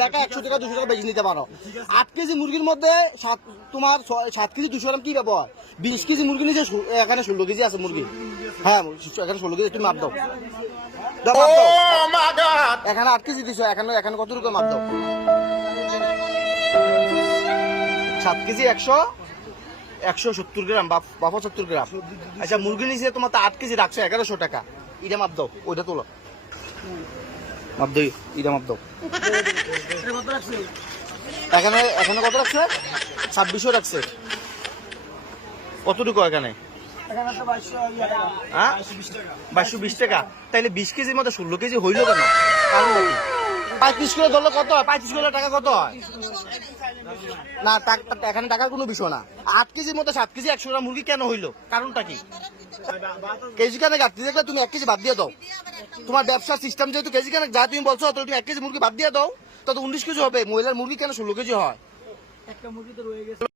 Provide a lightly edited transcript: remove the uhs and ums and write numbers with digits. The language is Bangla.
টাকা 100 টাকা 200 টাকা বেশি নিতে পারো। 8 কেজি মুরগির মধ্যে তোমার 7 কেজি 200 গ্রাম কি ব্যবহার? 20 কেজি মুরগি নিচে এখানে 16 কেজি আছে মুরগি। হ্যাঁ এখানে 16 কেজি, তুমি মাপ দাও। এখানে 8 কেজি দিছো, এখানে কত রকম মাপ দাও? 7 কেজি 170 গ্রাম বা 75 গ্রাম। আচ্ছা মুরগি নিচে তোমার তো 8 কেজি রাখছো 1100 টাকা, এটা মাপ দাও, ওইটা তোলো মাপ দাও, এটা মাপ দাও। এখানে কত রাখছে? 2600 রাখছে। কতটুকু এখানে? 2220 টাকা। তাইলে 20 কেজির মধ্যে 16 কেজি হইলো কেন? 35 কিলো ধরলে কত হয়? 35 কিলো টাকা কত হয়? না এখানে টাকার কোনো বিষয় না। 8 কেজির মধ্যে 7 কেজি 100 গ্রাম মুরগি কেন হইলো? কারণটা কি? কেজি কানে ঘাটতি দেখলে তুমি 1 কেজি বাদ দিয়ে দাও। তোমার ব্যবসার সিস্টেম যেহেতু কেজি কানে যা তুমি বলছো, তাহলে তুমি 1 কেজি মুরগি বাদ দিয়ে দাও, তত 19 কেজি হবে। মহিলার মুরগি কেন 16 কেজি হয়?